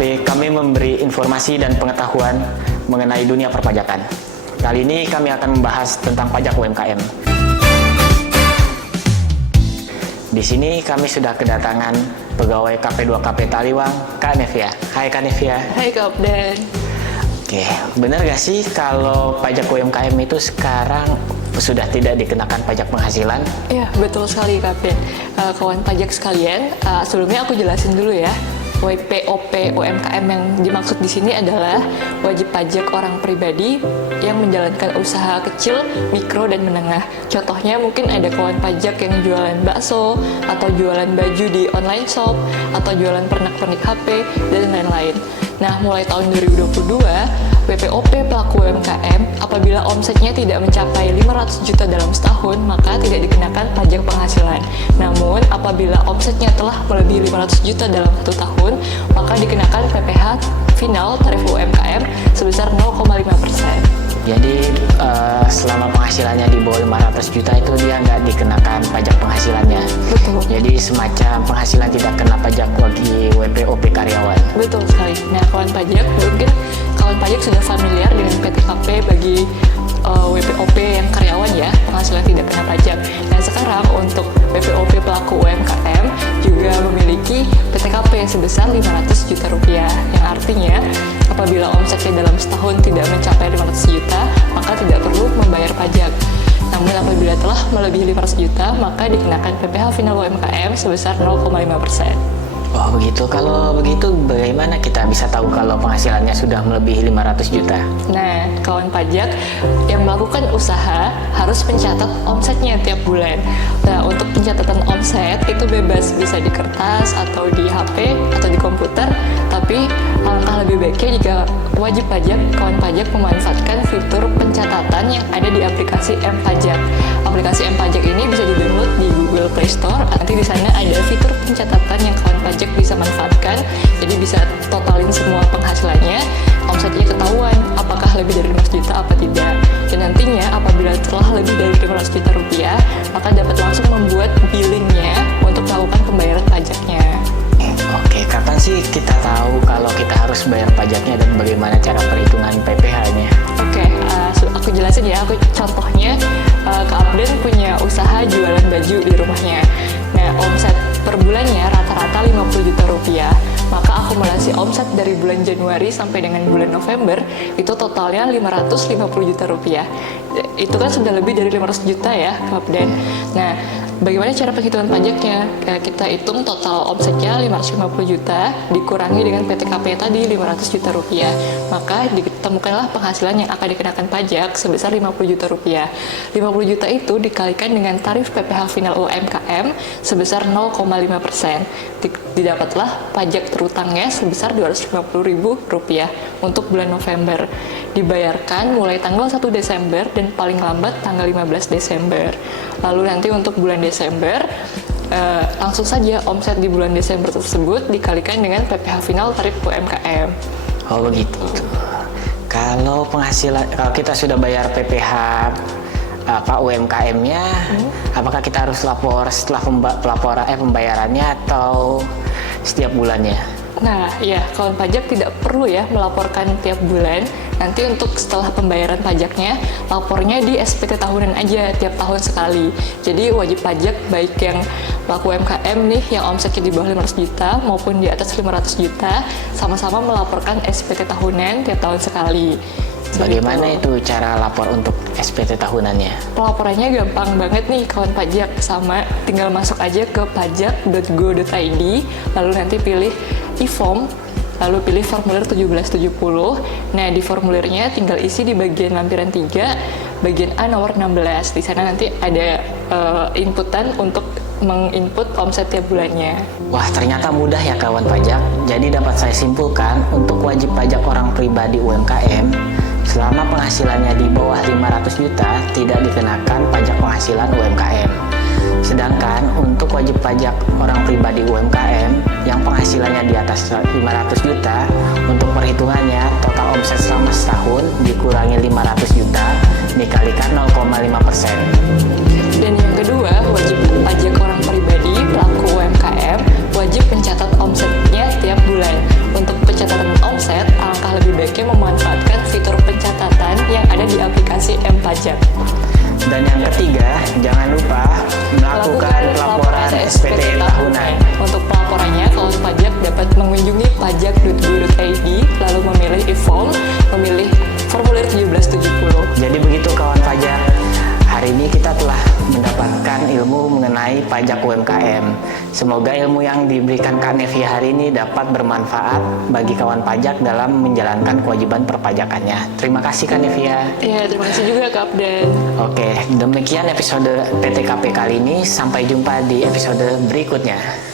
PTKP, kami memberi informasi dan pengetahuan mengenai dunia perpajakan. Kali ini kami akan membahas tentang pajak UMKM. Di sini kami sudah kedatangan pegawai KP2KP Taliwang, Kak Nevia. Hai Kak Nevia. Hai Kak Abdan. Oke, benar gak sih kalau pajak UMKM itu sekarang sudah tidak dikenakan pajak penghasilan? Ya, betul sekali Kak Abdan. Kawan pajak sekalian, sebelumnya aku jelasin dulu ya. WPOP UMKM yang dimaksud di sini adalah wajib pajak orang pribadi yang menjalankan usaha kecil, mikro, dan menengah. Contohnya mungkin ada kawan pajak yang jualan bakso, atau jualan baju di online shop, atau jualan pernak-pernik HP, dan lain-lain. Nah, mulai tahun 2022, WPOP pelaku UMKM apabila omsetnya tidak mencapai 500 juta dalam setahun, maka tidak dikenakan pajak penghasilan. Namun, apabila omsetnya telah melebihi 500 juta dalam 1 tahun, maka dikenakan PPh final tarif UMKM sebesar 0,5%. Jadi selama penghasilannya di bawah 500 juta itu dia nggak dikenakan pajak penghasilannya. Betul. Jadi semacam penghasilan tidak kena pajak bagi WPOP karyawan. Betul sekali. Nah, kawan pajak, mungkin kawan pajak sudah familiar dengan PTKP bagi WPOP yang karyawan ya, penghasilan tidak kena pajak. Dan sekarang untuk WPOP pelaku UMKM juga memiliki PTKP sebesar 500 juta rupiah, yang artinya apabila omsetnya dalam setahun tidak mencapai 500 juta, maka tidak perlu membayar pajak. Namun apabila telah melebihi 500 juta, maka dikenakan PPh final UMKM sebesar 0,5%. Oh begitu, kalau begitu bagaimana kita bisa tahu kalau penghasilannya sudah melebihi 500 juta? Nah, kawan pajak yang melakukan usaha harus mencatat omsetnya tiap bulan. Nah, untuk pencatatan omset itu bebas, bisa di kertas atau di HP atau di komputer, tapi alangkah lebih baiknya jika wajib pajak, kawan pajak memanfaatkan fitur pencatatan yang ada di aplikasi M-Pajak. Aplikasi M-Pajak ini bisa di-download di Google Play Store. Nanti di sana ada fitur pencatatan yang kawan pajak bisa manfaatkan. Jadi bisa totalin semua penghasilannya, omsetnya ketahuan apakah lebih dari 500 juta apa tidak. Dan nantinya apabila telah lebih dari 500 juta rupiah, maka dapat langsung membuat billingnya untuk melakukan pembayaran pajaknya. Oke, kapan sih kita tahu kalau kita harus bayar pajaknya dan bagaimana cara perhitungan PPh-nya? Oke, aku jelasin ya. Aku contohnya, Kak Abdan punya usaha jualan baju di rumahnya. Nah, omset per bulannya rata-rata 50 juta rupiah. Maka akumulasi omset dari bulan Januari sampai dengan bulan November itu totalnya 550 juta rupiah. Itu kan sudah lebih dari 500 juta ya, Kak Abdan. Nah, bagaimana cara penghitungan pajaknya? Kita hitung total omsetnya 550 juta dikurangi dengan PTKP tadi 500 juta rupiah. Maka ditemukanlah penghasilan yang akan dikenakan pajak sebesar 50 juta rupiah. 50 juta itu dikalikan dengan tarif PPh final UMKM sebesar 0,5%. Didapatlah pajak terutangnya sebesar 250 ribu rupiah untuk bulan November. Dibayarkan mulai tanggal 1 Desember dan paling lambat tanggal 15 Desember. Lalu nanti untuk bulan Desember, langsung saja omset di bulan Desember tersebut dikalikan dengan PPh final tarif UMKM. Oh begitu. Kalau kita sudah bayar PPh UMKM-nya, apakah kita harus lapor setelah pembayarannya atau setiap bulannya? Nah, ya, kawan pajak tidak perlu ya melaporkan tiap bulan. Nanti untuk setelah pembayaran pajaknya, lapornya di SPT tahunan aja, tiap tahun sekali. Jadi wajib pajak baik yang pelaku UMKM nih yang omsetnya di bawah 500 juta maupun di atas 500 juta, sama-sama melaporkan SPT tahunan tiap tahun sekali. Bagaimana itu cara lapor untuk SPT tahunannya? Pelaporannya gampang banget nih kawan pajak, sama tinggal masuk aja ke pajak.go.id, lalu nanti pilih e-form, lalu pilih formulir 1770. Nah, di formulirnya tinggal isi di bagian lampiran 3, bagian A nomor 16. Di sana nanti ada inputan untuk menginput omset tiap bulannya. Wah, ternyata mudah ya kawan pajak. Jadi dapat saya simpulkan untuk wajib pajak orang pribadi UMKM, selama penghasilannya di bawah 500 juta tidak dikenakan pajak penghasilan UMKM. Sedangkan untuk wajib pajak orang pribadi UMKM yang penghasilannya di atas 500 juta, untuk perhitungannya total omset selama setahun dikurangi 500 juta dikalikan 0,5%. Dan yang kedua, wajib pajak orang pribadi pelaku UMKM wajib mencatat omsetnya tiap bulan. Untuk pencatatan yang ketiga, jangan lupa melakukan pelaporan SPT tahunan. Untuk pelaporannya, kawan pajak dapat mengunjungi pajak.go.id, lalu memilih e-form, memilih formulir 1770. Jadi begitu kawan pajak, hari ini kita telah mendapatkan ilmu mengenai pajak UMKM. Semoga ilmu yang diberikan Kak Nevia hari ini dapat bermanfaat bagi kawan pajak dalam menjalankan kewajiban perpajakannya. Terima kasih Kak Nevia. Ya, terima kasih juga Kak Abdan. Oke, demikian episode PTKP kali ini. Sampai jumpa di episode berikutnya.